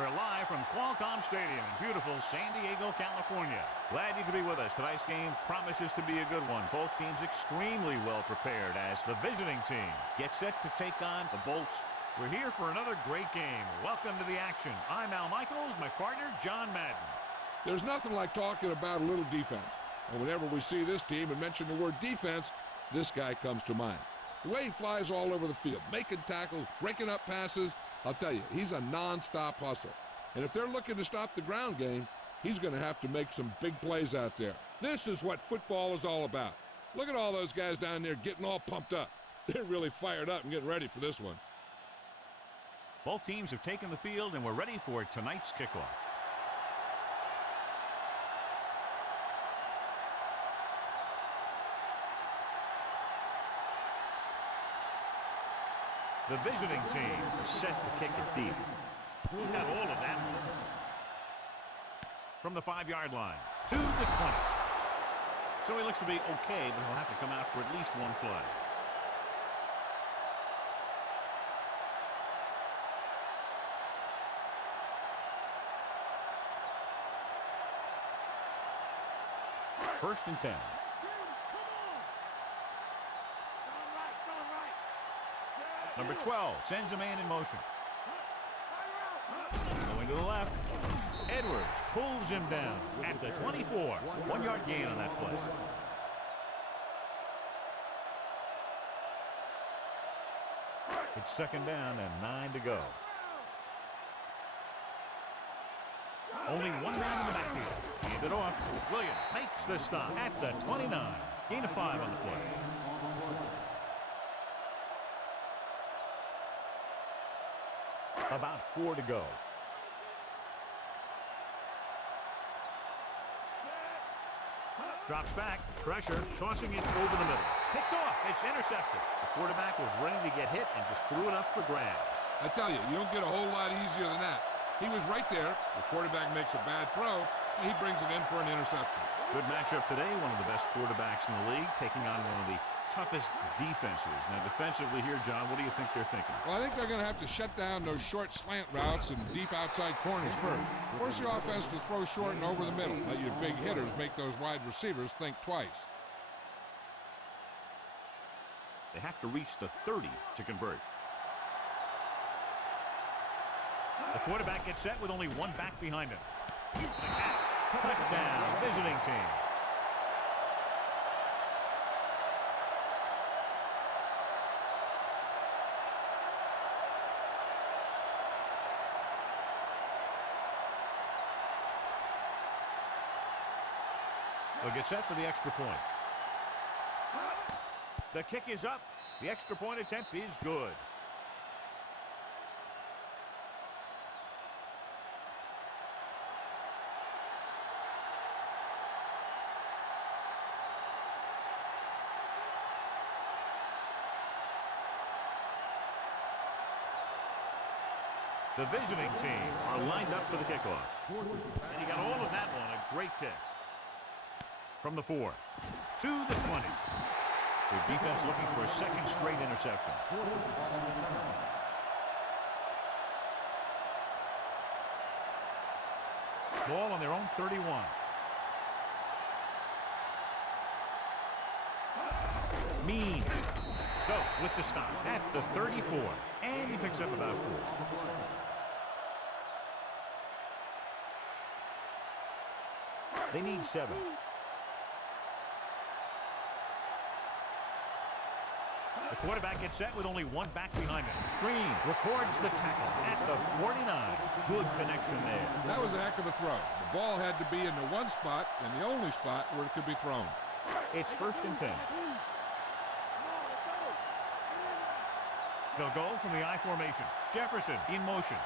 We're live from Qualcomm Stadium in beautiful San Diego, California. Glad you could be with us. Tonight's game promises to be a good one. Both teams extremely well prepared as the visiting team gets set to take on the Bolts. We're here for another great game. Welcome to the action. I'm Al Michaels, my partner, John Madden. There's nothing like talking about a little defense. And whenever we see this team and mention the word defense, this guy comes to mind. The way he flies all over the field, making tackles, breaking up passes, I'll tell you, he's a non-stop hustle. And if they're looking to stop the ground game, he's going to have to make some big plays out there. This is what football is all about. Look at all those guys down there getting all pumped up. They're really fired up and getting ready for this one. Both teams have taken the field and we're ready for tonight's kickoff. The visiting team is set to kick it deep. He got all of that. From the 5-yard line to the 20. So he looks to be okay, but he'll have to come out for at least one play. First and 10. Number 12 sends a man in motion. Going to the left. Edwards pulls him down at the 24. 1-yard gain on that play. It's second down and 9 to go. Only one man in the backfield. Hand it off. Williams makes the stop at the 29. Gain of 5 on the play. About 4 to go. Drops back, pressure, tossing it over the middle. Picked off, it's intercepted. The quarterback was ready to get hit and just threw it up for grabs. I tell you, you don't get a whole lot easier than that. He was right there. The quarterback makes a bad throw, and he brings it in for an interception. Good matchup today. One of the best quarterbacks in the league, taking on one of the toughest defenses. Now, defensively here, John, what do you think they're thinking? Well, I think they're going to have to shut down those short slant routes and deep outside corners first. Force the offense to throw short and over the middle. Let your big hitters make those wide receivers think twice. They have to reach the 30 to convert. The quarterback gets set with only one back behind him. Touchdown, visiting team. They'll get set for the extra point. The kick is up. The extra point attempt is good. The visiting team are lined up for the kickoff. And he got all of that one. A great kick. From the 4 to the 20. Their defense looking for a second straight interception. Ball on their own 31. Mean. Stokes with the stop at the 34. And he picks up about 4. They need 7. The quarterback gets set with only one back behind him. Green records the tackle at the 49. Good connection there. That was a heck of a throw. The ball had to be in the one spot and the only spot where it could be thrown. It's first and 10. They'll go from the I formation. Jefferson in motion.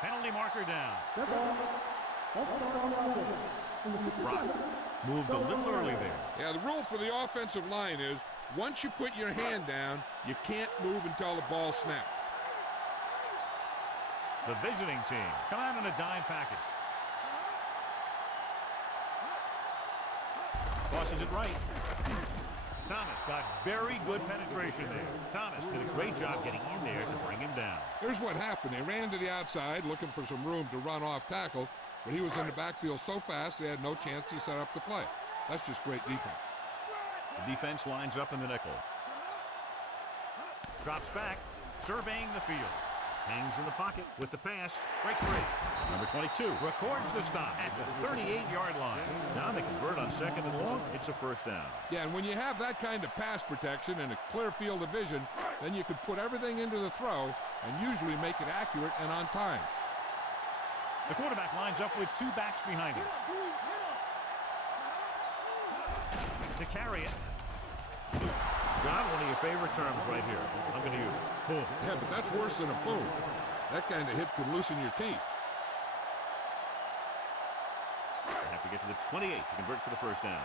Penalty marker down. Brock moved a little early there. Yeah, the rule for the offensive line is once you put your hand down, you can't move until the ball snapped. The visiting team come out in a dime package. Tosses it right. Thomas got very good penetration there. Thomas did a great job getting in there to bring him down. Here's what happened. They ran to the outside looking for some room to run off tackle, but he was in the backfield so fast they had no chance to set up the play. That's just great defense. The defense lines up in the nickel. Drops back, surveying the field. Hangs in the pocket with the pass. Breaks free. Number 22 records the stop at the 38-yard line. Now they convert on 2nd and long. It's a first down. Yeah, and when you have that kind of pass protection and a clear field of vision, then you can put everything into the throw and usually make it accurate and on time. The quarterback lines up with 2 backs behind him. To carry it. John, one of your favorite terms right here. I'm going to use it. Boom. Yeah, but that's worse than a boom. That kind of hit could loosen your teeth. They have to get to the 28 to convert for the first down.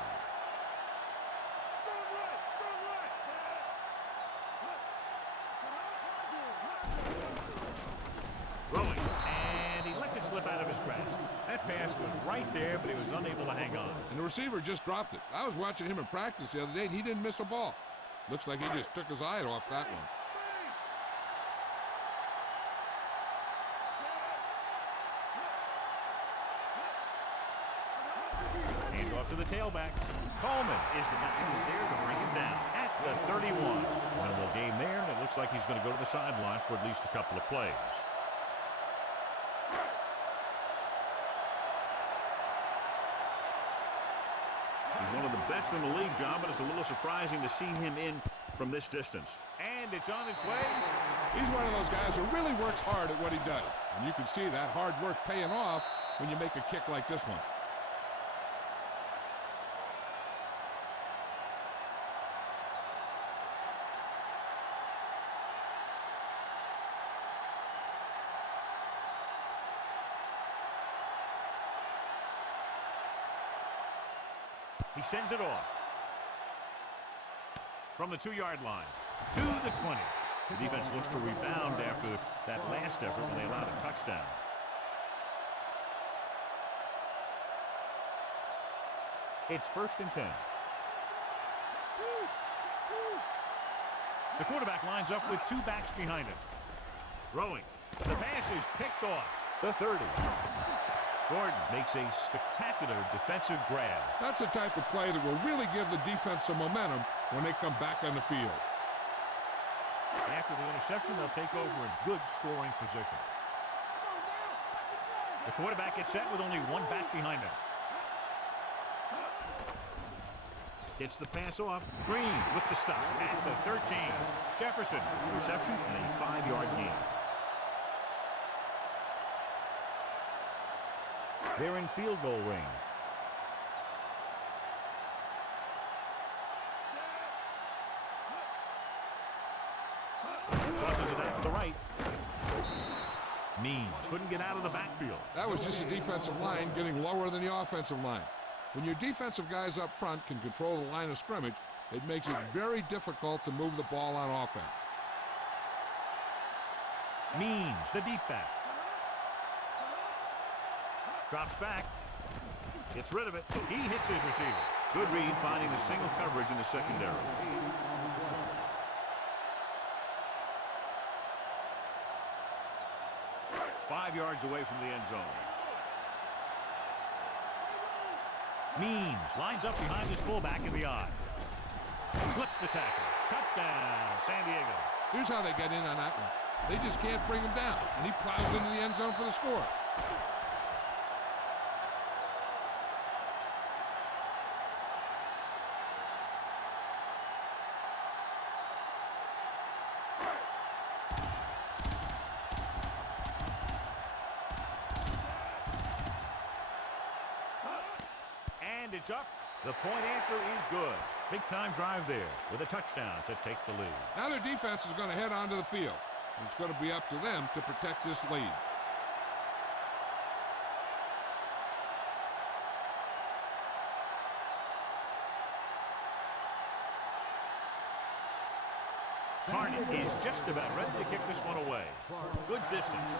Throwing, and he lets it slip out of his grasp. That pass was right there, but he was unable to hang on. And the receiver just dropped it. I was watching him in practice the other day, and he didn't miss a ball. Looks like he just took his eye off that one. Hand off to the tailback. Coleman is the guy who's there to bring him down at the 31. Minimal game there, and it looks like he's going to go to the sideline for at least a couple of plays. He's one of the best in the league, John, but it's a little surprising to see him in from this distance. And it's on its way. He's one of those guys who really works hard at what he does. And you can see that hard work paying off when you make a kick like this one. He sends it off. From the 2-yard line to the 20. The defense looks to rebound after that last effort when they allowed a touchdown. It's 1st and 10. The quarterback lines up with 2 backs behind him. Throwing. The pass is picked off. The 30. Gordon makes a spectacular defensive grab. That's the type of play that will really give the defense some momentum when they come back on the field. After the interception, they'll take over in good scoring position. The quarterback gets set with only 1 back behind him. Gets the pass off. Green with the stop at the 13. Jefferson, reception and a 5-yard gain. They're in field goal range. Tosses it out to the right. Means couldn't get out of the backfield. That was just the defensive line getting lower than the offensive line. When your defensive guys up front can control the line of scrimmage, it makes it very difficult to move the ball on offense. Means the deep back. Drops back. Gets rid of it. He hits his receiver. Good read, finding the single coverage in the secondary. Five yards away from the end zone. Means lines up behind his fullback in the eye. Slips the tackle. Touchdown, San Diego. Here's how they get in on that one. They just can't bring him down, and he plows into the end zone for the score. And it's up. The point after is good. Big time drive there with a touchdown to take the lead. Now their defense is going to head onto the field. It's going to be up to them to protect this lead. Harnett is just about ready to kick this one away. Good distance.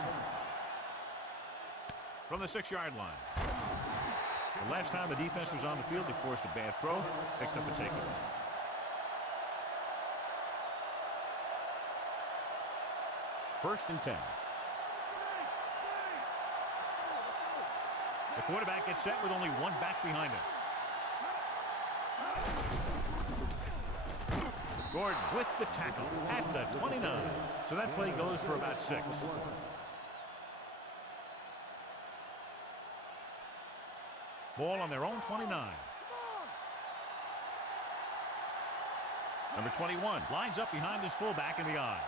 From the 6-yard line. The last time the defense was on the field, they forced a bad throw, picked up a takeaway. first and 10. The quarterback gets set with only one back behind him. Gordon with the tackle at the 29. So that play goes for about 6. Ball on their own 29. Number 21 lines up behind his fullback in the eye.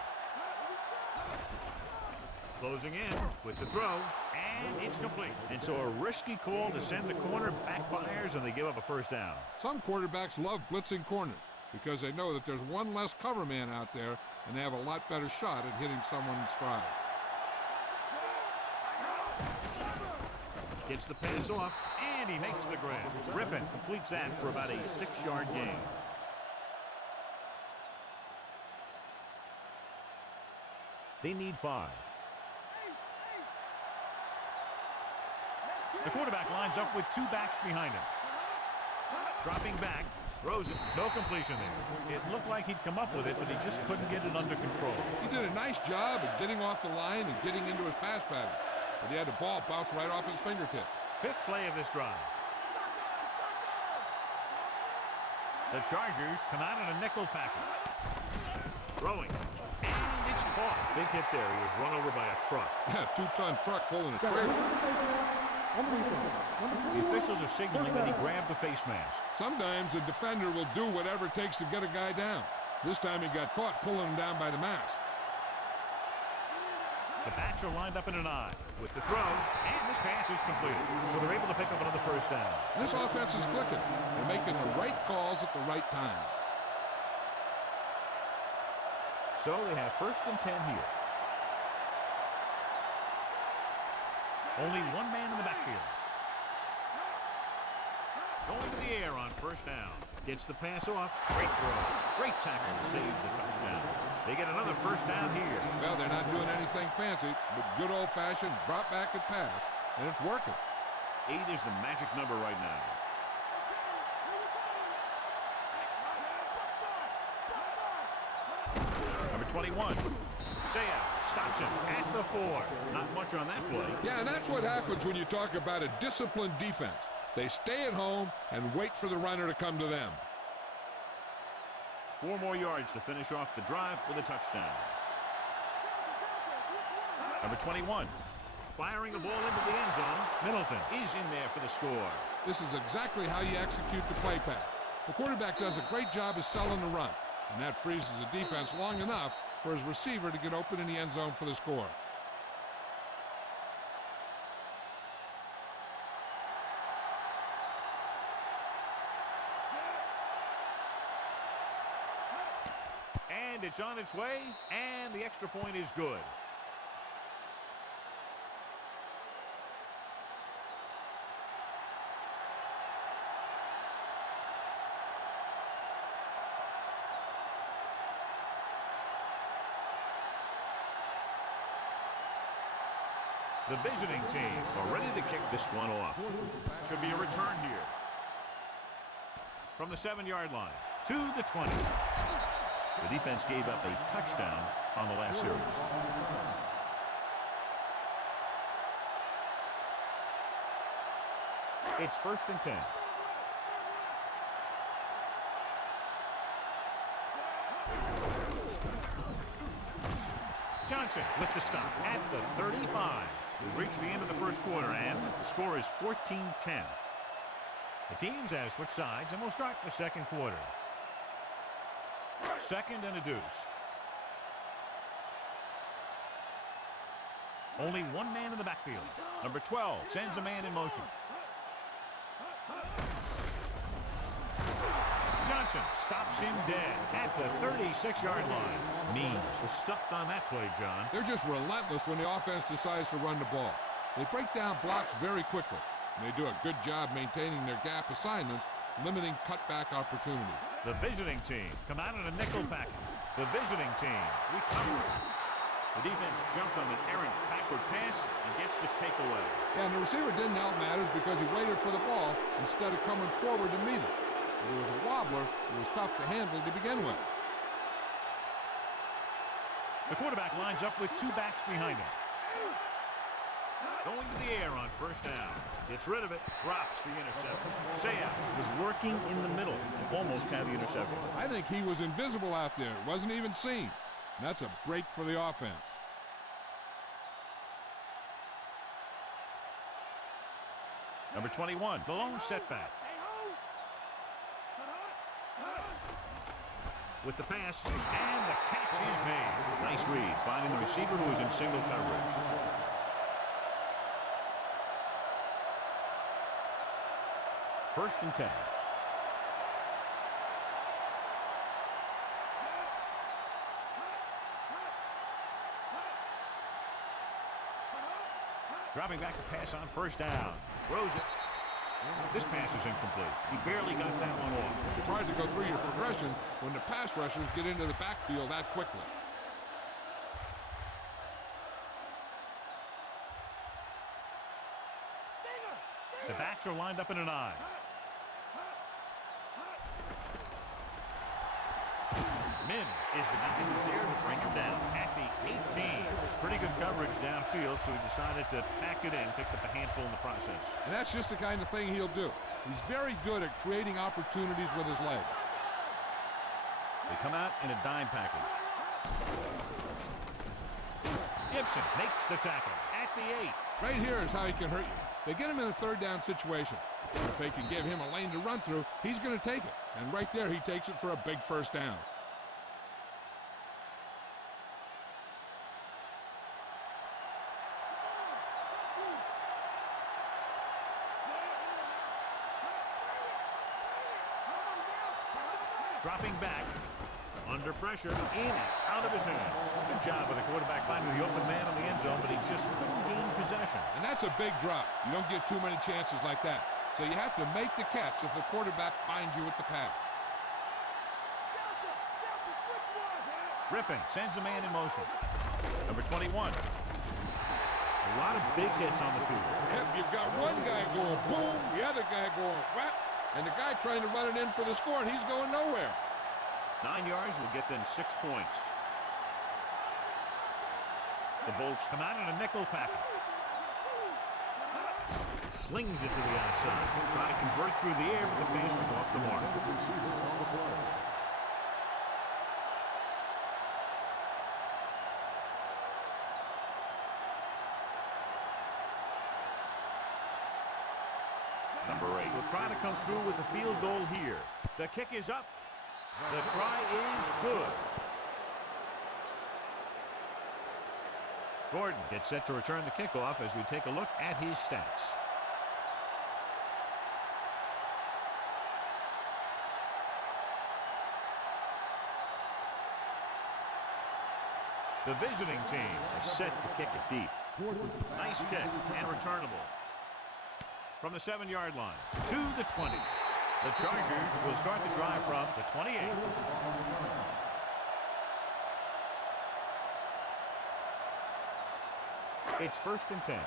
Closing in with the throw, and it's complete. And so a risky call to send the corner backfires, and they give up a first down. Some quarterbacks love blitzing corners because they know that there's one less cover man out there, and they have a lot better shot at hitting someone in stride. Gets the pass off, and he makes the grab. Rippon completes that for about a 6-yard gain. They need 5. The quarterback lines up with 2 backs behind him. Dropping back, throws it, no completion there. It looked like he'd come up with it, but he just couldn't get it under control. He did a nice job of getting off the line and getting into his pass pattern, but he had the ball bounce right off his fingertips. 5th play of this drive. The Chargers come out in a nickel package. Throwing. And it's caught. Big hit there. He was run over by a truck. Yeah, 2-ton truck pulling a trailer. The officials are signaling that he grabbed the face mask. Sometimes the defender will do whatever it takes to get a guy down. This time he got caught pulling him down by the mask. The backs are lined up in an eye with the throw, and this pass is completed. So they're able to pick up another first down. This offense is clicking. They're making the right calls at the right time. So they have first and 10 here. Only one man in the backfield. Going to the air on first down. Gets the pass off. Great throw. Great tackle to save the touchdown. They get another first down here. Well, they're not doing anything fancy, but good old-fashioned drop back and pass, and it's working. 8 is the magic number right now. Number 21. Saya stops him at the 4. Not much on that play. Yeah, and that's what happens when you talk about a disciplined defense. They stay at home and wait for the runner to come to them. 4 more yards to finish off the drive with a touchdown. Number 21. Firing the ball into the end zone. Middleton is in there for the score. This is exactly how you execute the play pass. The quarterback does a great job of selling the run, and that freezes the defense long enough for his receiver to get open in the end zone for the score. And it's on its way, and the extra point is good. The visiting team are ready to kick this one off. Should be a return here. From the 7-yard line to the 20. The defense gave up a touchdown on the last series. It's first and 10. Johnson with the stop at the 35. We've reached the end of the first quarter, and the score is 14-10. The teams have switched sides, and we'll start the second quarter. Second and a deuce. Only one man in the backfield. Number 12 sends a man in motion. Johnson stops him dead at the 36-yard line. Means was stuffed on that play, John. They're just relentless when the offense decides to run the ball. They break down blocks very quickly, and they do a good job maintaining their gap assignments, limiting cutback opportunities. The visiting team come out in a nickel package. The visiting team recovers. The defense jumped on an errant backward pass and gets the takeaway. Yeah, and the receiver didn't help matters because he waited for the ball instead of coming forward to meet it. It was a wobbler. It was tough to handle to begin with. The quarterback lines up with two backs behind him. Going to the air on first down. Gets rid of it, drops the interception. Saya was working in the middle and almost had the interception. I think he was invisible out there. Wasn't even seen. And that's a break for the offense. Number 21, the lone setback. With the pass, and the catch is made. Nice read, finding the receiver who was in single coverage. First and 10. Dropping back to pass on first down. Throws it. This pass is incomplete. He barely got that one off. It's hard to go through your progressions when the pass rushers get into the backfield that quickly. The backs are lined up in an I. Mims is the guy who's there to bring him down at the 18. Pretty good coverage downfield, so he decided to pack it in, picked up a handful in the process. And that's just the kind of thing he'll do. He's very good at creating opportunities with his legs. They come out in a dime package. Gibson makes the tackle at the 8. Right here is how he can hurt you. They get him in a third down situation. If they can give him a lane to run through, he's going to take it. And right there, he takes it for a big first down. Dropping back, under pressure, in and out of his hands. Good job of the quarterback finding the open man in the end zone, but he just couldn't gain possession. And that's a big drop. You don't get too many chances like that. So you have to make the catch if the quarterback finds you with the pass. Rippon sends a man in motion. Number 21. A lot of big hits on the field. Yep, you've got one guy going boom, the other guy going whap, and the guy trying to run it in for the score, and he's going nowhere. 9 yards will get them 6 points. The Bolts come out in a nickel package. Slings it to the outside. Trying to convert through the air, but the pass was off the mark. Number 8 will try to come through with the field goal here. The kick is up. The try is good. Gordon gets set to return the kickoff as we take a look at his stats. The visiting team is set to kick it deep. Nice kick and returnable. From the 7-yard line to the 20. The Chargers will start the drive from the 28. It's first and 10.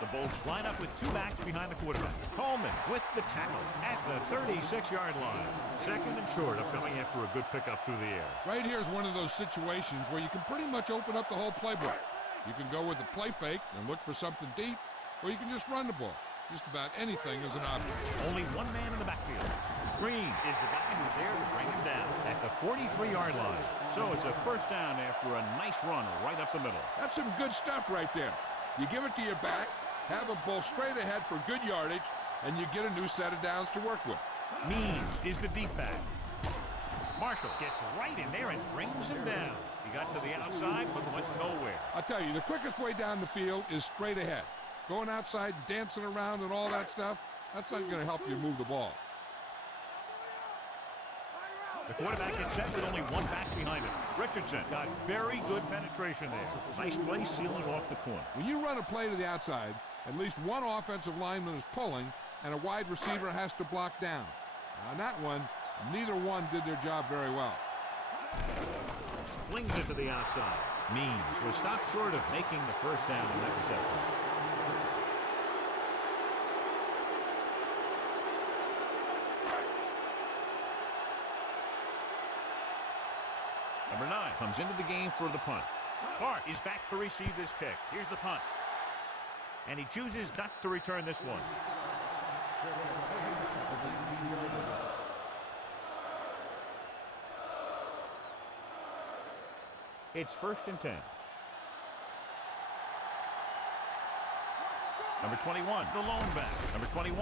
The Bolts line up with two backs behind the quarterback. Coleman with the tackle at the 36-yard line. Second and short, upcoming after a good pickup through the air. Right here is one of those situations where you can pretty much open up the whole playbook. You can go with a play fake and look for something deep, or you can just run the ball. Just about anything is an option. Only one man in the backfield. Green is the guy who's there to bring him down at the 43-yard line. So it's a first down after a nice run right up the middle. That's some good stuff right there. You give it to your back, have a ball straight ahead for good yardage, and you get a new set of downs to work with. Means is the deep back. Marshall gets right in there and brings him down. He got to the outside but went nowhere. I'll tell you, the quickest way down the field is straight ahead. Going outside, dancing around and all that stuff, that's not going to help you move the ball. The quarterback gets set with only one back behind him. Richardson got very good penetration there. Nice play sealing off the corner. When you run a play to the outside, at least one offensive lineman is pulling and a wide receiver has to block down. Now, on that one, neither one did their job very well. Flings it to the outside. Means was stopped short of making the first down in that reception. comes into the game for the punt. Clark is back to receive this kick. Here's the punt. And he chooses not to return this one. It's 1st and 10. Number 21, the lone back. Number 21,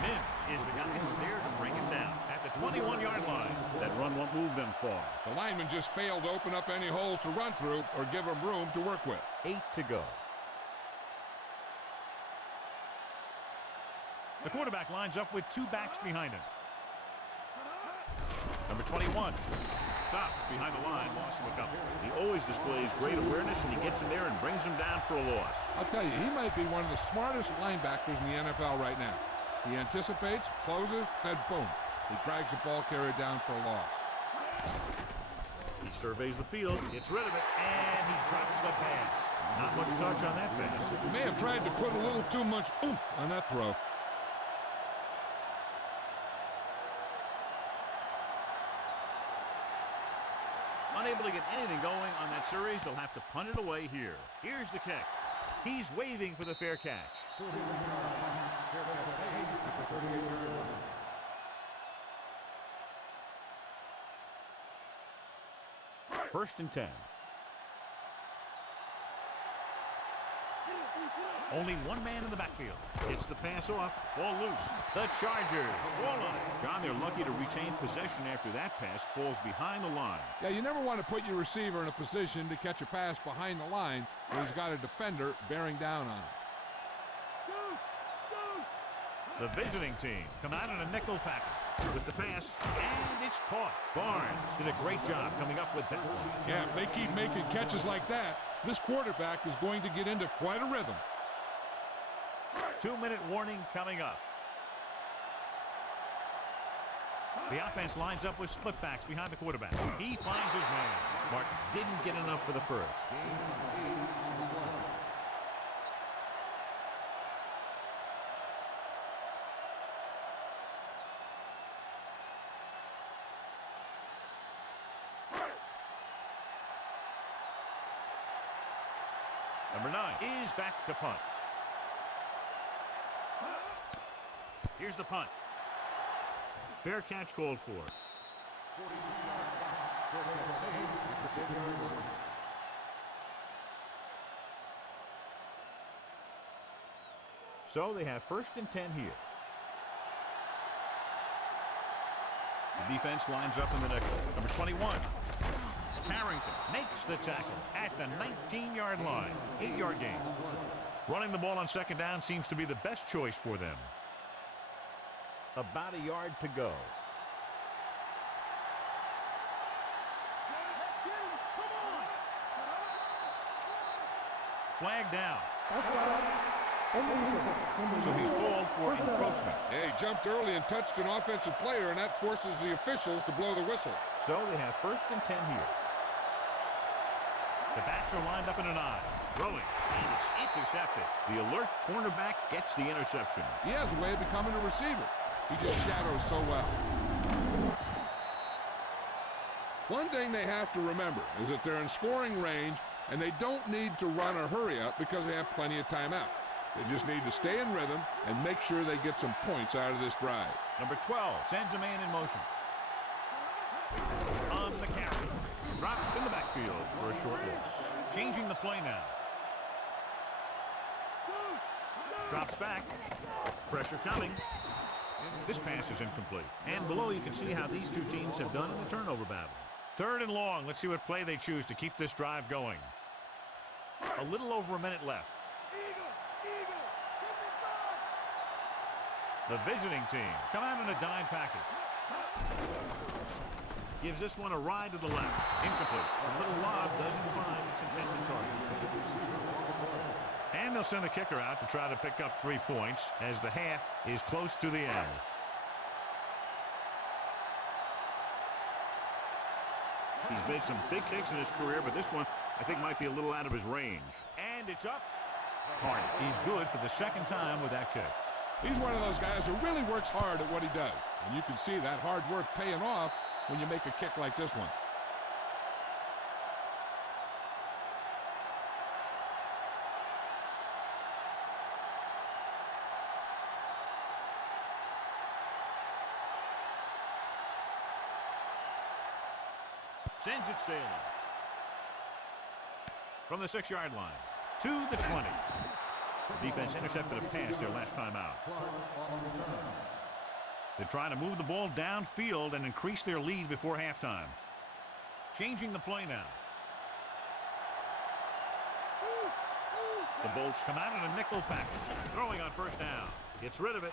Mims is the guy who's there to bring him down at the 21-yard line. That run won't move them far. The lineman just failed to open up any holes to run through or give him room to work with. 8 to go. The quarterback lines up with 2 backs behind him. Number 21. Stop behind the line, loss of a couple. He always displays great awareness, and he gets in there and brings him down for a loss. I'll tell you, he might be one of the smartest linebackers in the NFL right now. He anticipates, closes, then boom. He drags the ball carrier down for a loss. He surveys the field, gets rid of it, and he drops the pass. Not much touch on that pass. He may have tried to put a little too much oomph on that throw. Unable to get anything going on that series, they'll have to punt it away here. Here's the kick. He's waving for the fair catch. First and 10. Only one man in the backfield. Gets the pass off. Ball loose. The Chargers fall on it. John, they're lucky to retain possession after that pass falls behind the line. Yeah, you never want to put your receiver in a position to catch a pass behind the line where he's got a defender bearing down on him. The visiting team come out in a nickel package with the pass, and it's caught. Barnes did a great job coming up with that one. Yeah, if they keep making catches like that, this quarterback is going to get into quite a rhythm. 2-minute warning coming up. The offense lines up with split backs behind the quarterback. He finds his man. Martin didn't get enough for the first. Number 9 is back to punt. Here's the punt. Fair catch called for. So they have 1st and 10 here. The defense lines up in the nickel. Number 21. Harrington makes the tackle at the 19-yard line. 8-yard gain. Running the ball on 2nd down seems to be the best choice for them. About a yard to go. Flag down. So he's called for encroachment. Yeah, he jumped early and touched an offensive player, and that forces the officials to blow the whistle. So they have 1st and 10 here. The backs are lined up in an I. Throwing, and it's intercepted. The alert cornerback gets the interception. He has a way of becoming a receiver. He just shadows so well. One thing they have to remember is that they're in scoring range, and they don't need to run or hurry up because they have plenty of timeout. They just need to stay in rhythm and make sure they get some points out of this drive. Number 12 sends a man in motion. On the carry. Dropped in the backfield for a short loss. Changing the play now. Drops back. Pressure coming. This pass is incomplete. And below you can see how these two teams have done in the turnover battle. 3rd and long. Let's see what play they choose to keep this drive going. A little over a minute left. The visiting team come out in a dime package. Gives this one a ride to the left. Incomplete. A little lob doesn't find its intended target. And they'll send the kicker out to try to pick up 3 points as the half is close to the end. He's made some big kicks in his career, but this one I think might be a little out of his range. And it's up. Hard. He's good for the 2nd time with that kick. He's one of those guys who really works hard at what he does. And you can see that hard work paying off when you make a kick like this one. Sends it sailing. From the 6-yard line to the 20. The defense intercepted a pass there last time out. They're trying to move the ball downfield and increase their lead before halftime. Changing the play now. The Bolts come out in a nickel package. Throwing on first down. Gets rid of it.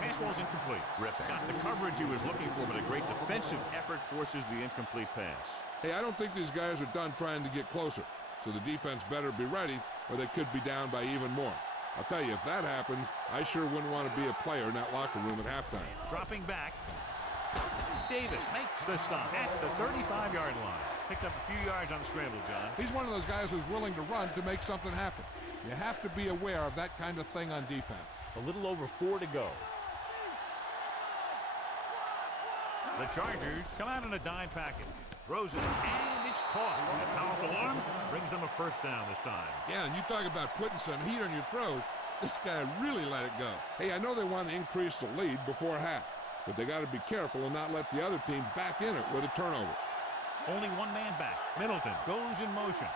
Pass ball's incomplete. Got the coverage he was looking for, but a great defensive effort forces the incomplete pass. Hey, I don't think these guys are done trying to get closer, so the defense better be ready, or they could be down by even more. I'll tell you, if that happens, I sure wouldn't want to be a player in that locker room at halftime. Dropping back. Davis makes the stop at the 35-yard line. Picked up a few yards on the scramble, John. He's one of those guys who's willing to run to make something happen. You have to be aware of that kind of thing on defense. A little over 4 to go. The Chargers come out in a dime package. Throws it, and it's caught. A powerful arm brings them a first down this time. Yeah, and you talk about putting some heat on your throws. This guy really let it go. Hey, I know they want to increase the lead before half, but they got to be careful and not let the other team back in it with a turnover. Only one man back. Middleton goes in motion.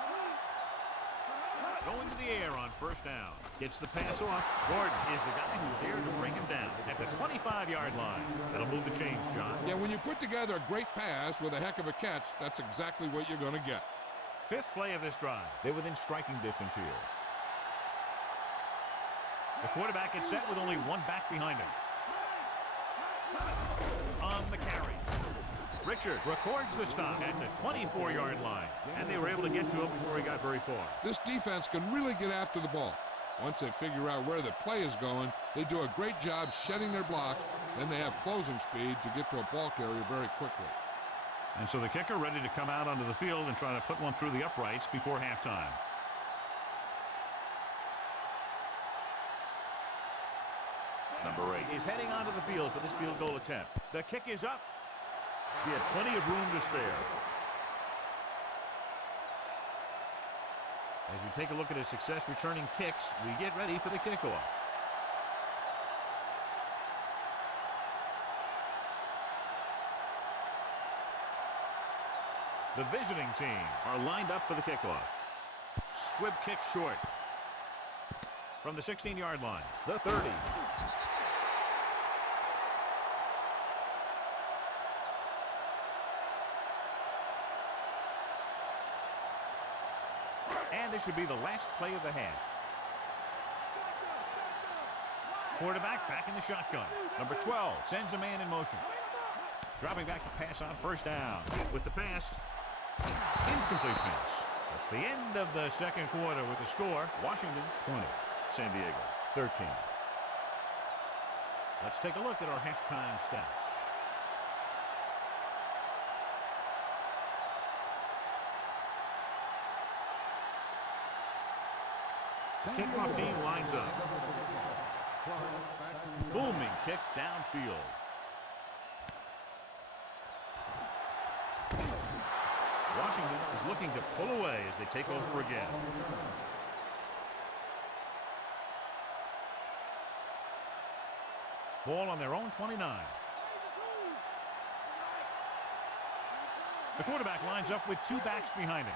Going to the air on first down. Gets the pass off. Gordon is the guy who's there to bring him down at the 25-yard line. That'll move the chains, John. Yeah, when you put together a great pass with a heck of a catch, that's exactly what you're going to get. 5th play of this drive. They're within striking distance here. The quarterback gets set with only one back behind him. On the carry. Richard records the stop at the 24-yard line, and they were able to get to him before he got very far. This defense can really get after the ball. Once they figure out where the play is going, they do a great job shedding their blocks, then they have closing speed to get to a ball carrier very quickly. And so the kicker ready to come out onto the field and try to put one through the uprights before halftime. Number 8 is heading onto the field for this field goal attempt. The kick is up. He had plenty of room to spare. As we take a look at his success returning kicks, we get ready for the kickoff. The visiting team are lined up for the kickoff. Squib kick short. From the 16-yard line, the 30. And this should be the last play of the half. Quarterback back in the shotgun. Number 12 sends a man in motion. Dropping back to pass on first down. With the pass. Incomplete pass. That's the end of the second quarter with the score. Washington 20. San Diego 13. Let's take a look at our halftime stats. Kickoff team lines up. Booming kick downfield. Washington is looking to pull away as they take over again. Ball on their own 29. The quarterback lines up with 2 backs behind him.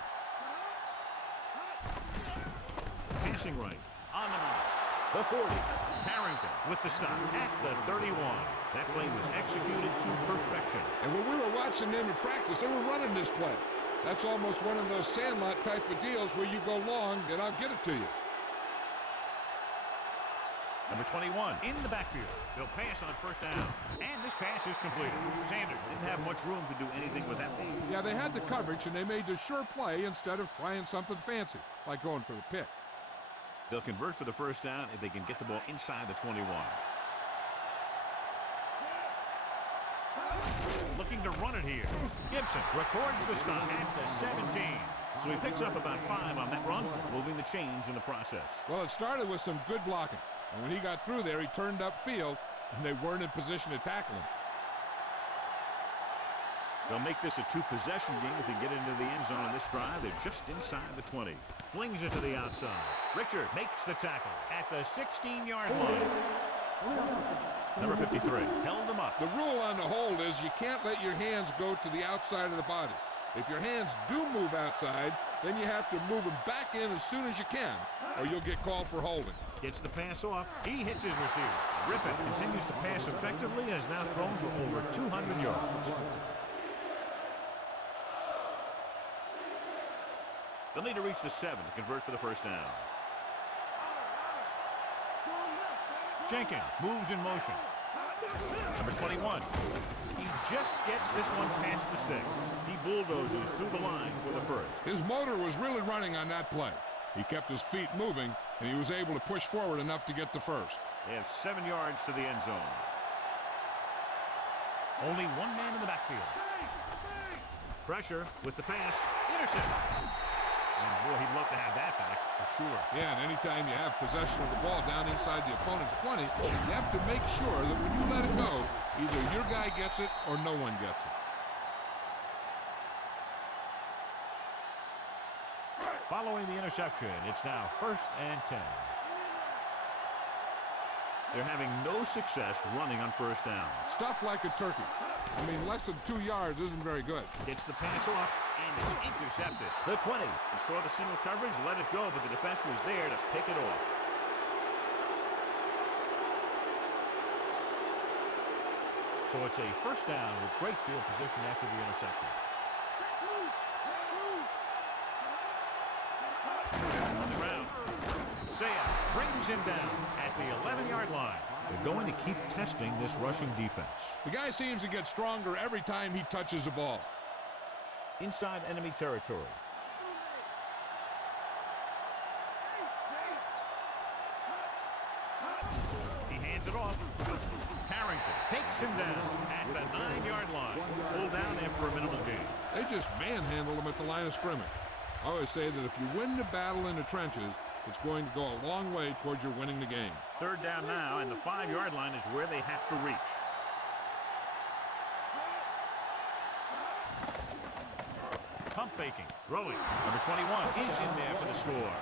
Passing right, on the mark, the 40. Carrington with the stop at the 31. That play was executed to perfection. And when we were watching them in practice, they were running this play. That's almost one of those Sandlot type of deals where you go long and I'll get it to you. Number 21 in the backfield. They'll pass on first down. And this pass is completed. Sanders didn't have much room to do anything with that ball. Yeah, they had the coverage and they made the sure play instead of trying something fancy, like going for the pick. They'll convert for the first down if they can get the ball inside the 21. Looking to run it here. Gibson records the stop at the 17. So he picks up about 5 on that run, moving the chains in the process. Well, it started with some good blocking. And when he got through there, he turned upfield, and they weren't in position to tackle him. They'll make this a 2-possession game if they get into the end zone on this drive. They're just inside the 20. Flings it to the outside. Richard makes the tackle at the 16-yard line. Number 53 held him up. The rule on the hold is you can't let your hands go to the outside of the body. If your hands do move outside, then you have to move them back in as soon as you can, or you'll get called for holding. Gets the pass off. He hits his receiver. Rippon continues to pass effectively and has now thrown for over 200 yards. They'll need to reach the 7 to convert for the first down. Jenkins moves in motion. Number 21. He just gets this one past the sticks. He bulldozes through the line for the first. His motor was really running on that play. He kept his feet moving, and he was able to push forward enough to get the first. They have 7 yards to the end zone. Only one man in the backfield. Pressure with the pass. Intercept. And boy, he'd love to have that back for sure. Yeah, and anytime you have possession of the ball down inside the opponent's 20, you have to make sure that when you let it go, either your guy gets it or no one gets it. Following the interception, it's now 1st and 10. They're having no success running on first down. Stuff like a turkey. I mean, less than 2 yards isn't very good. Gets the pass off, and it's intercepted. The 20. He saw the single coverage, let it go, but the defense was there to pick it off. So it's a first down with great field position after the interception. On the ground. Saya brings him down at the 11-yard line. They're going to keep testing this rushing defense. The guy seems to get stronger every time he touches the ball. Inside enemy territory. He hands it off. Carrington takes him down at the 9-yard line. Pulled down after a minimal gain. They just manhandled him at the line of scrimmage. I always say that if you win the battle in the trenches, it's going to go a long way towards your winning the game. 3rd down now, and the 5-yard line is where they have to reach. Pump faking, throwing. Number 21 is in there for the score.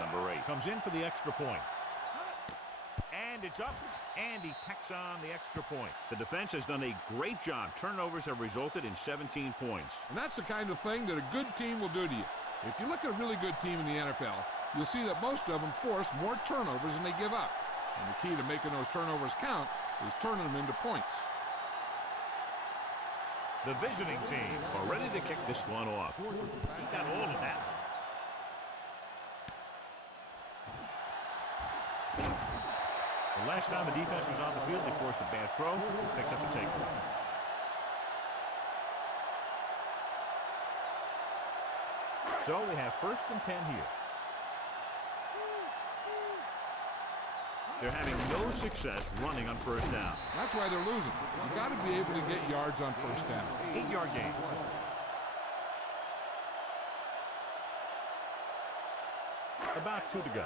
Number 8 comes in for the extra point. And it's up, and he tacks on the extra point. The defense has done a great job. Turnovers have resulted in 17 points. And that's the kind of thing that a good team will do to you. If you look at a really good team in the NFL, you'll see that most of them force more turnovers than they give up. And the key to making those turnovers count is turning them into points. The visiting team are ready to kick this one off. He got all of that. The last time the defense was on the field, they forced a bad throw, picked up a takeaway. So we have 1st and 10 here. They're having no success running on first down. That's why they're losing. You got to be able to get yards on first down. 8-yard gain. About 2 to go.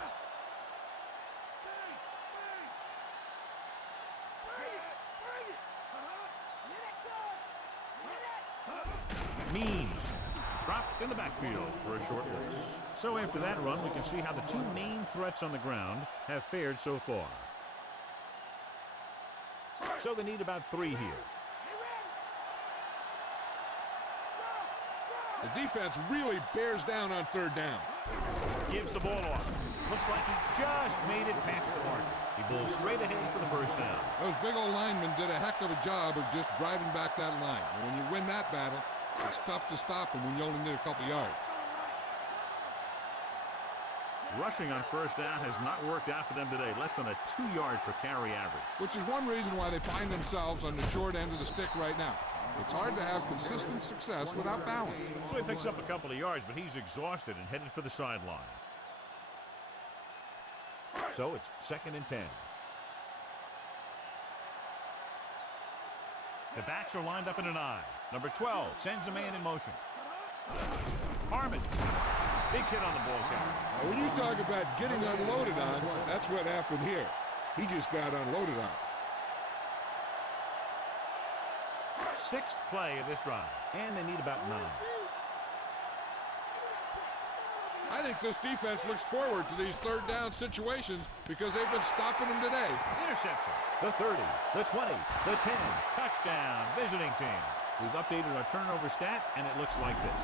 Means dropped in the backfield for a short loss. So after that run, we can see how the 2 main threats on the ground have fared so far. So they need about 3 here. The defense really bears down on 3rd down. Gives the ball off. Looks like he just made it past the mark. He bowls straight ahead for the first down. Those big old linemen did a heck of a job of just driving back that line. And when you win that battle, it's tough to stop them when you only need a couple yards. Rushing on first down has not worked out for them today. Less than a 2-yard per carry average. Which is one reason why they find themselves on the short end of the stick right now. It's hard to have consistent success without balance. So he picks up a couple of yards, but he's exhausted and headed for the sideline. So it's 2nd and 10. The backs are lined up in an I. Number 12 sends a man in motion. Harmon. Big hit on the ball carrier. Now, when you talk about getting unloaded on, that's what happened here. He just got unloaded on. sixth play of this drive, and they need about 9. I think this defense looks forward to these third down situations because they've been stopping them today. Interception. The 30, the 20, the 10. Touchdown, visiting team. We've updated our turnover stat, and it looks like this.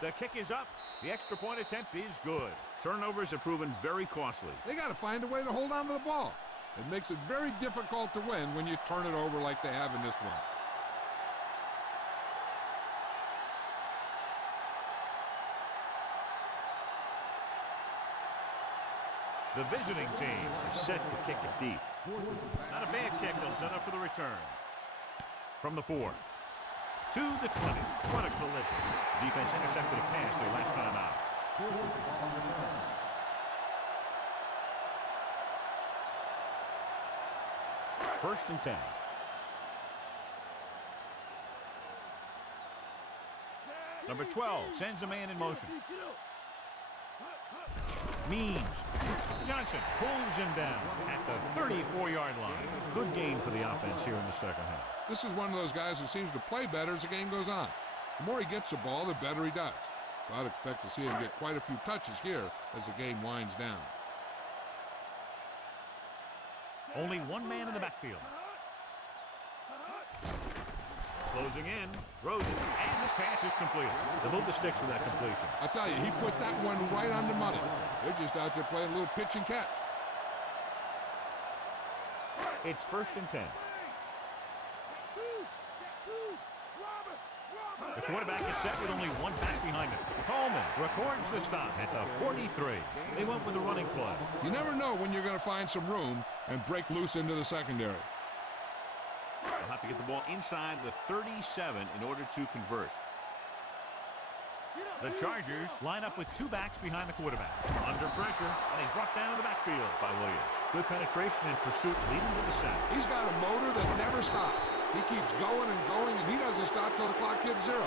The kick is up. The extra point attempt is good. Turnovers have proven very costly. They got to find a way to hold on to the ball. It makes it very difficult to win when you turn it over like they have in this one. The visiting team is set to kick it deep. Not a bad kick. They'll set up for the return. From the 4. To the 20. What a collision. Defense intercepted a pass their last time out. First and 10. Number 12 sends a man in motion. Means. Johnson pulls him down at the 34-yard line. Good gain for the offense here in the second half. This is one of those guys who seems to play better as the game goes on. The more he gets the ball, the better he does. So I'd expect to see him get quite a few touches here as the game winds down. Only one man in the backfield. Closing in, throws it, and this pass is completed. They move the sticks with that completion. I tell you, he put that one right on the money. They're just out there playing a little pitch and catch. It's first and 10. The quarterback gets set with only one back behind him. Coleman records the stop at the 43. They went with the running play. You never know when you're going to find some room and break loose into the secondary. They'll have to get the ball inside the 37 in order to convert. The Chargers line up with two backs behind the quarterback. Under pressure, and he's brought down in the backfield by Williams. Good penetration and pursuit leading to the sack. He's got a motor that never stops. He keeps going and going, and he doesn't stop till the clock hits 0.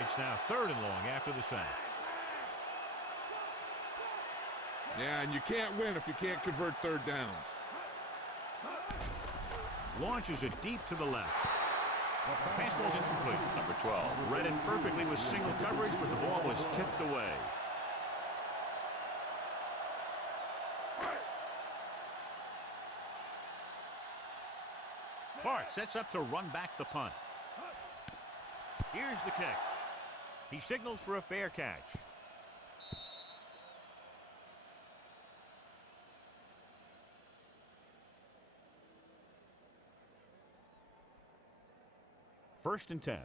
It's now 3rd and long after the sack. Yeah, and you can't win if you can't convert third downs. Launches it deep to the left. Pass ball's incomplete. Number 12 read it perfectly with single coverage, but the ball was tipped away. Clark sets up to run back the punt. Here's the kick. He signals for a fair catch. First and 10.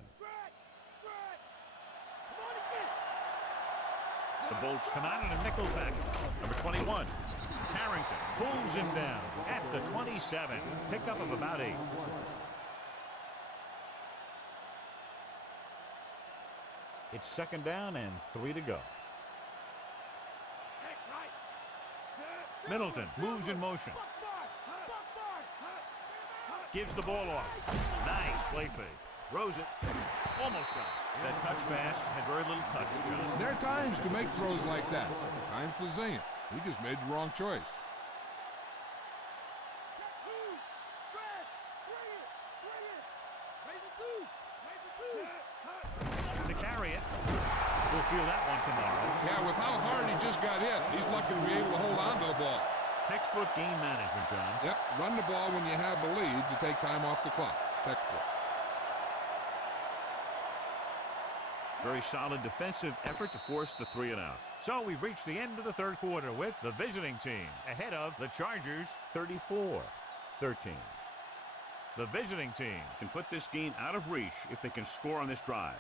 The Bolts come out in a nickel package. Number 21. Carrington pulls him down at the 27. Pickup of about 8. It's second down and 3 to go. Middleton moves in motion. Gives the ball off. Nice play fake. Throws it. Almost got it. That touch pass had very little touch, John. There are times to make throws like that. Times to zing it. He just made the wrong choice. To carry it. We'll feel that one tomorrow. Yeah, with how hard he just got hit, he's lucky to be able to hold on to the ball. Textbook game management, John. Yep, run the ball when you have the lead to take time off the clock. Textbook. Very solid defensive effort to force the 3 and out. So we've reached the end of the third quarter with the visiting team ahead of the Chargers 34-13. The visiting team can put this game out of reach if they can score on this drive.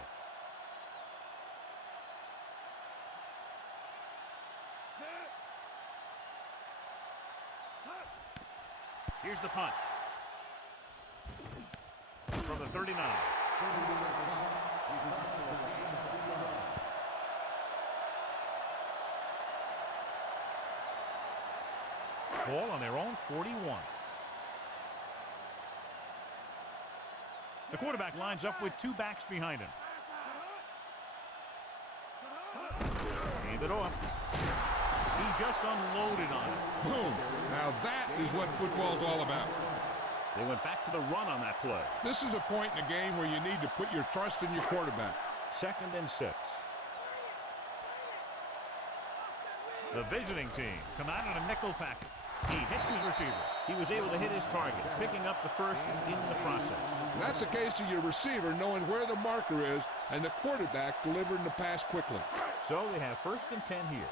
Here's the punt. From the 39. Ball on their own 41. The quarterback lines up with 2 backs behind him. Hand it off. He just unloaded on it. Boom. Now that is what football's all about. They went back to the run on that play. This is a point in the game where you need to put your trust in your quarterback. 2nd and 6. The visiting team come out in a nickel package. He hits his receiver. He was able to hit his target, picking up the first in the process. And that's a case of your receiver knowing where the marker is and the quarterback delivering the pass quickly. So they have 1st and 10 here.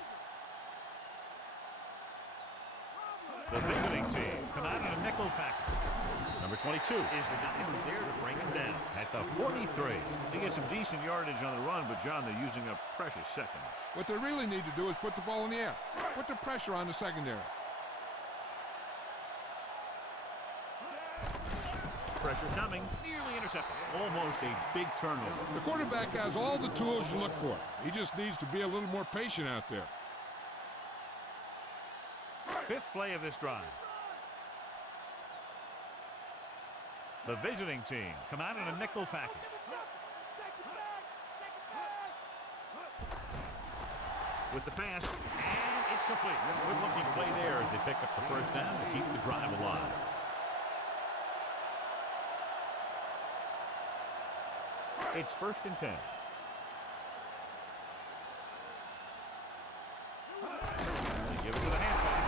The visiting team come out in a nickel package. Number 22 is the guy who's there to bring him down at the 43. They get some decent yardage on the run, but, John, they're using up precious seconds. What they really need to do is put the ball in the air. Put the pressure on the secondary. Pressure coming, nearly intercepted. Almost a big turnover. The quarterback has all the tools you look for. He just needs to be a little more patient out there. 5th play of this drive. The visiting team come out in a nickel package. With the pass, and it's complete. Good looking play there as they pick up the 1st down to keep the drive alive. It's 1st and 10. They give it to the halfback.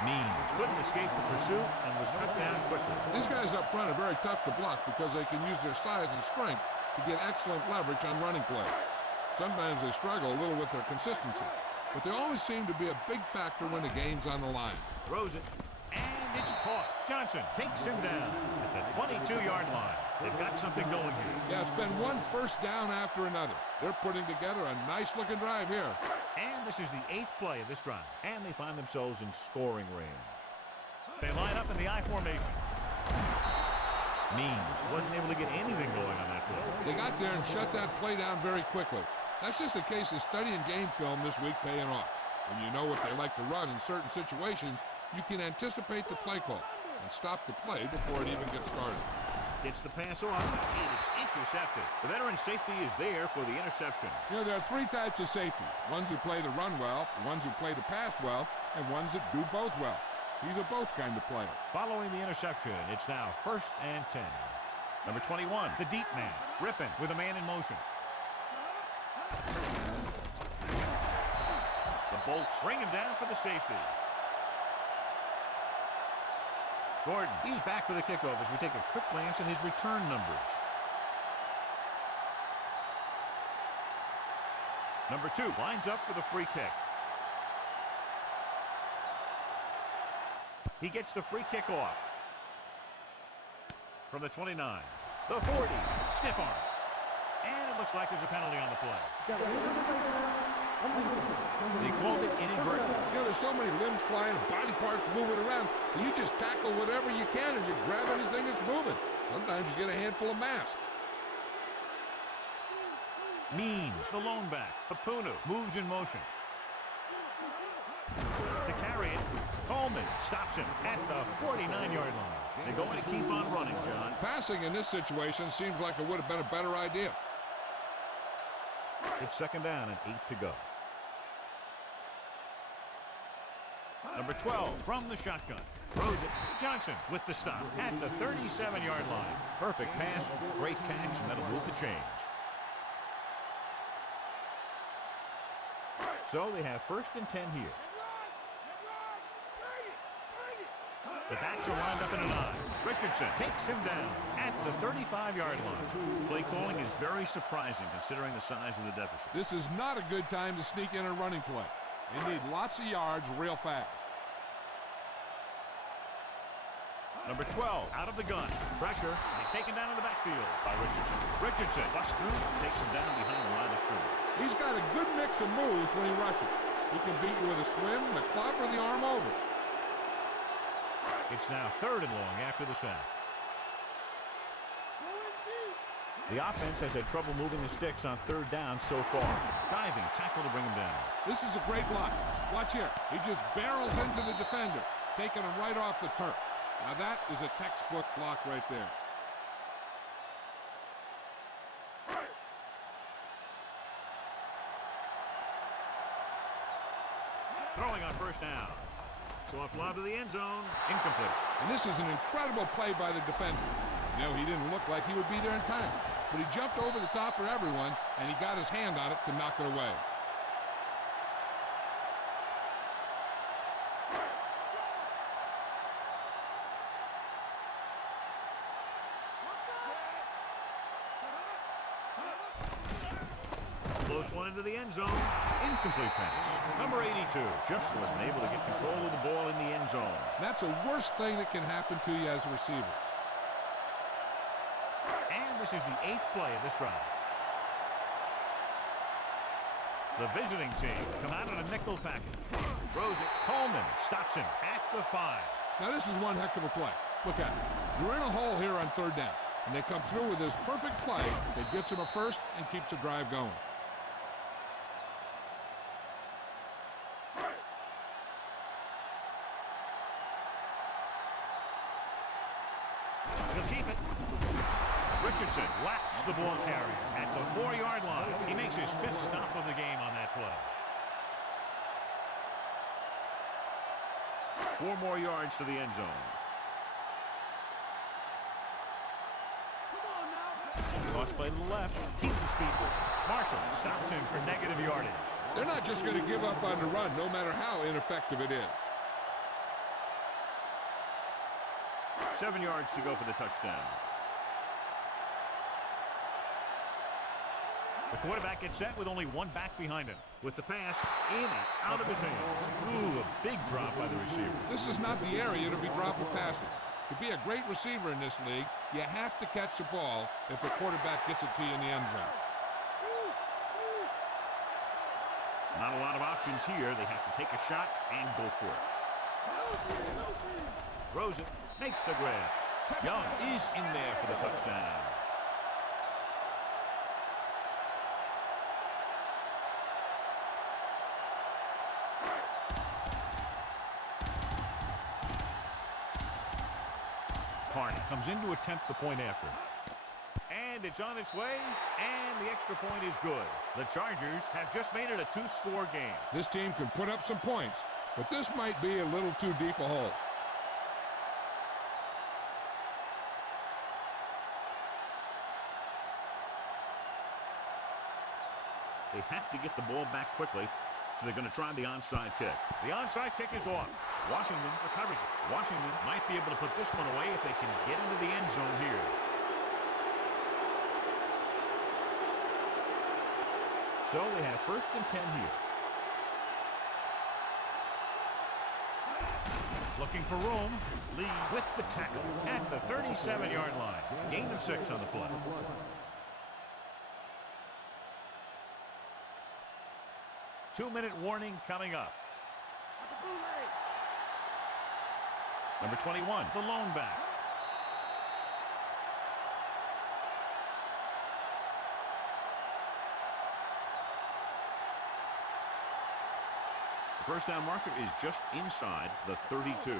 Means couldn't escape the pursuit and was cut down quickly. These guys up front are very tough to block because they can use their size and strength to get excellent leverage on running play. Sometimes they struggle a little with their consistency, but they always seem to be a big factor when the game's on the line. Throws it, and it's caught. Johnson takes him down at the 22-yard line. They've got something going here. Yeah, it's been one 1st down after another. They're putting together a nice-looking drive here. And this is the 8th play of this drive, and they find themselves in scoring range. They line up in the I formation. Means wasn't able to get anything going on that play. They got there and shut that play down very quickly. That's just a case of studying game film this week paying off. When you know what they like to run in certain situations, you can anticipate the play call and stop the play before it even gets started. Gets the pass off, and it's intercepted. The veteran safety is there for the interception. You know, there are 3 types of safety. Ones who play to run well, the ones who play to pass well, and ones that do both well. He's a both kind of player. Following the interception, it's now 1st and 10. Number 21, the deep man, ripping with a man in motion. The Bolts bring him down for the safety. Gordon, he's back for the kickoff as we take a quick glance at his return numbers. Number 2 lines up for the free kick. He gets the free kick off. From the 29. The 40. Stiff arm. And it looks like there's a penalty on the play. They called it inadvertent. You know, there's so many limbs flying, body parts moving around, and you just tackle whatever you can and you grab anything that's moving. Sometimes you get a handful of mass. Means, the lone back. Papunu moves in motion. To carry it, Coleman stops him at the 49-yard line. They're going to keep on running, John. Passing in this situation seems like it would have been a better idea. It's 2nd down and 8 to go. Number 12 from the shotgun. Throws it. Johnson with the stop at the 37-yard line. Perfect pass, great catch, and that'll move the change. So they have 1st and 10 here. The backs are lined up in an I. Richardson takes him down at the 35-yard line. Play calling is very surprising considering the size of the deficit. This is not a good time to sneak in a running play. They need lots of yards real fast. Number 12 out of the gun. Pressure. He's taken down in the backfield by Richardson. Richardson busts through, takes him down behind the line of scrimmage. He's got a good mix of moves when he rushes. He can beat you with a swim, the club, or the arm over. It's now 3rd and long after the sack. The offense has had trouble moving the sticks on 3rd down so far. Diving tackle to bring him down. This is a great block. Watch here. He just barrels into the defender. taking him right off the turf. Now that is a textbook block right there. Throwing on first down. Soft lob to the end zone. Incomplete. And this is an incredible play by the defender. You know, he didn't look like he would be there in time, but he jumped over the top of everyone, and he got his hand on it to knock it away. Floats one into the end zone. Incomplete pass. Number 82 just wasn't able to get control of the ball in the end zone. That's the worst thing that can happen to you as a receiver. And this is the 8th play of this drive. The visiting team come out in a nickel package. Throws it. Coleman stops him at the 5. Now this is one heck of a play. Look at it. You're in a hole here on third down, and they come through with this perfect play that gets them a first and keeps the drive going. He'll keep it. Richardson whacks the ball carrier at the 4-yard line. He makes his 5th stop of the game on that play. 4 more yards to the end zone. Cross play to the left. Keeps his feet moving. Marshall stops him for negative yardage. They're not just going to give up on the run, no matter how ineffective it is. 7 yards to go for the touchdown. The quarterback gets set with only one back behind him. With the pass in and out of his hands. Ooh, a big drop by the receiver. This is not the area to be dropping passes. To be a great receiver in this league, you have to catch the ball if the quarterback gets it to you in the end zone. Not a lot of options here. They have to take a shot and go for it. Throws it. Makes the grab. Young is in there for the touchdown. Carney comes in to attempt the point after. And it's on its way, and the extra point is good. The Chargers have just made it a 2-score game. This team can put up some points, but this might be a little too deep a hole. They have to get the ball back quickly, so they're going to try the onside kick. The onside kick is off. Washington recovers it. Washington might be able to put this one away if they can get into the end zone here. So they have 1st and 10 here. Looking for room. Lee with the tackle at the 37-yard line. Gain of 6 on the play. Two-minute warning coming up. Number 21, the lone back. The first down marker is just inside the 32.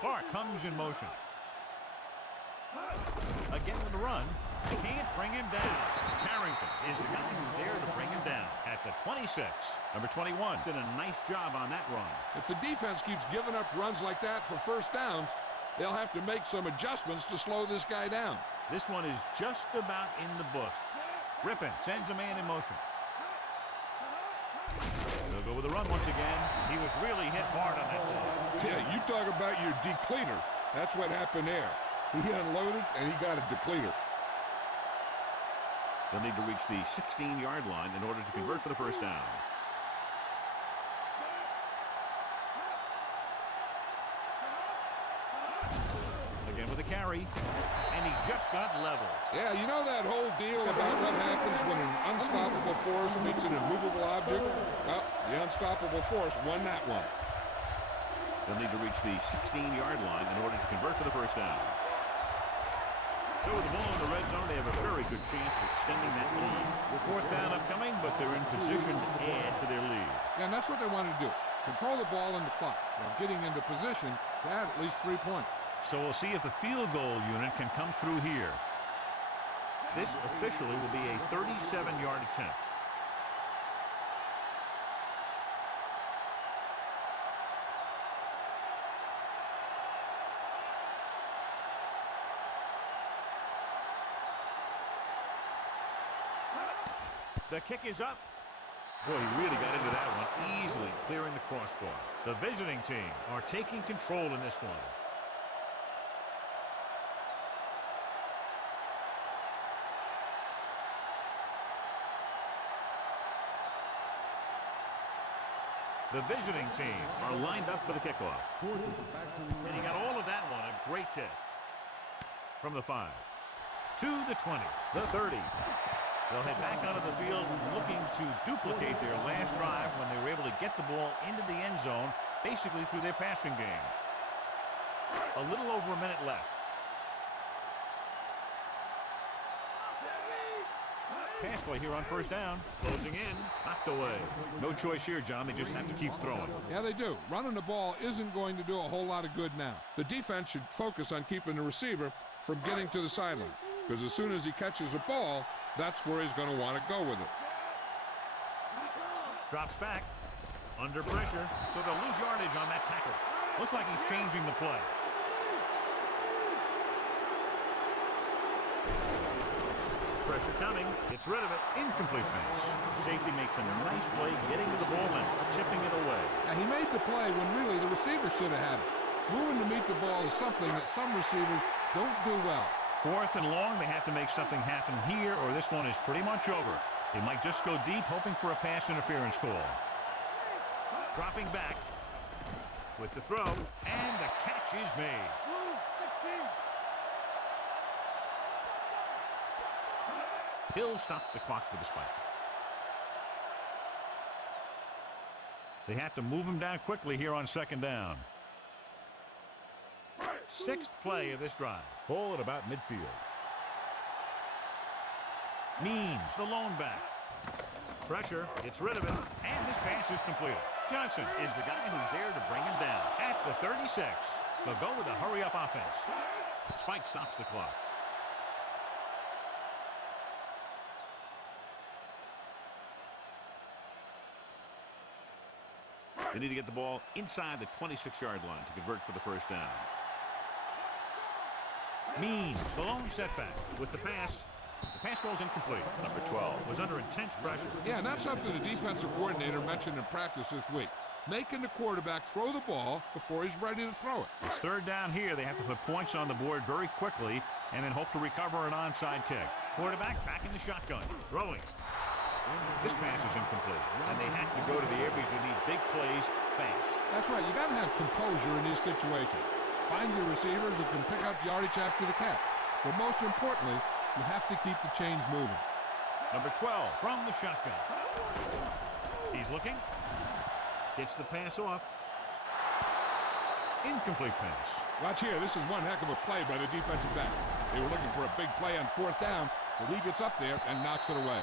Clark comes in motion. Again with the run. Can't bring him down. Carrington is the guy who's there to bring him down at the 26. Number 21 did a nice job on that run. If the defense keeps giving up runs like that for first downs, they'll have to make some adjustments to slow this guy down. This one is just about in the books. Rippon sends a man in motion. They'll go with the run once again. He was really hit hard on that ball. Yeah, you talk about your decleater. That's what happened there. He unloaded and he got a decleater. They'll need to reach the 16-yard line in order to convert for the first down. Again with a carry, and he just got level. Yeah, you know that whole deal about what happens when an unstoppable force meets an immovable object? Well, the unstoppable force won that one. They'll need to reach the 16-yard line in order to convert for the first down. So with the ball in the red zone, they have a very good chance of extending that lead. With 4th down upcoming, but they're in position to add to their lead. Yeah, and that's what they want to do. Control the ball and the clock while getting into position to add at least 3 points. So we'll see if the field goal unit can come through here. This officially will be a 37-yard attempt. The kick is up. Boy, he really got into that one, easily clearing the crossbar. The visiting team are taking control in this one. The visiting team are lined up for the kickoff. And he got all of that one, a great kick. From the 5, to the 20, the 30. They'll head back onto the field looking to duplicate their last drive when they were able to get the ball into the end zone, basically through their passing game. A little over a minute left. Pass play here on first down. Closing in. Knocked away. No choice here, John. They just have to keep throwing. Yeah, they do. Running the ball isn't going to do a whole lot of good now. The defense should focus on keeping the receiver from getting to the sideline, because as soon as he catches a ball, that's where he's going to want to go with it. Drops back. Under pressure. So they'll lose yardage on that tackle. Looks like he's changing the play. Pressure coming. Gets rid of it. Incomplete pass. Safety makes a nice play getting to the ball and tipping it away. Now, he made the play when really the receiver should have had it. Moving to meet the ball is something that some receivers don't do well. 4th and long, they have to make something happen here, or this one is pretty much over. They might just go deep, hoping for a pass interference call. Dropping back with the throw, and the catch is made. He'll stop the clock with a spike. They have to move him down quickly here on 2nd down. 6th play of this drive. Ball at about midfield. Means the lone back. Pressure, gets rid of it, and this pass is completed. Johnson is the guy who's there to bring him down. At the 36, they'll go with a hurry-up offense. Spike stops the clock. They need to get the ball inside the 26-yard line to convert for the first down. Means the lone setback with the pass. The pass falls incomplete. Number 12 was under intense pressure. Yeah, and that's something the defensive coordinator mentioned in practice this week. Making the quarterback throw the ball before he's ready to throw it. It's 3rd down here. They have to put points on the board very quickly and then hope to recover an onside kick. Quarterback back in the shotgun. Throwing. This pass is incomplete, and they have to go to the areas that need big plays fast. That's right. You got to have composure in these situations. Find your receivers who can pick up yardage after the catch. But most importantly, you have to keep the chains moving. Number 12 from the shotgun. He's looking. Gets the pass off. Incomplete pass. Watch here. This is one heck of a play by the defensive back. They were looking for a big play on 4th down, but he gets up there and knocks it away.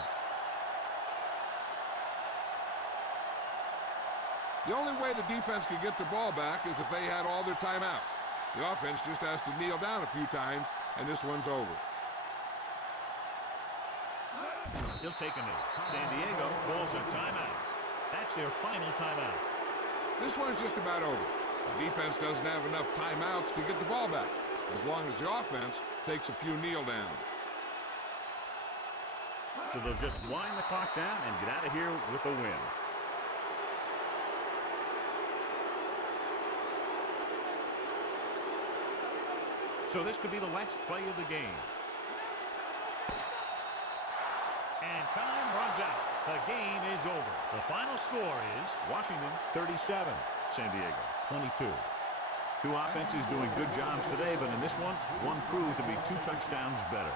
The only way the defense could get the ball back is if they had all their timeouts. The offense just has to kneel down a few times, and this one's over. He'll take a knee. San Diego calls a timeout. That's their final timeout. This one's just about over. The defense doesn't have enough timeouts to get the ball back, as long as the offense takes a few kneel downs. So they'll just wind the clock down and get out of here with a win. So this could be the last play of the game. And time runs out. The game is over. The final score is Washington 37, San Diego 22. Two offenses doing good jobs today, but in this one proved to be 2 touchdowns better.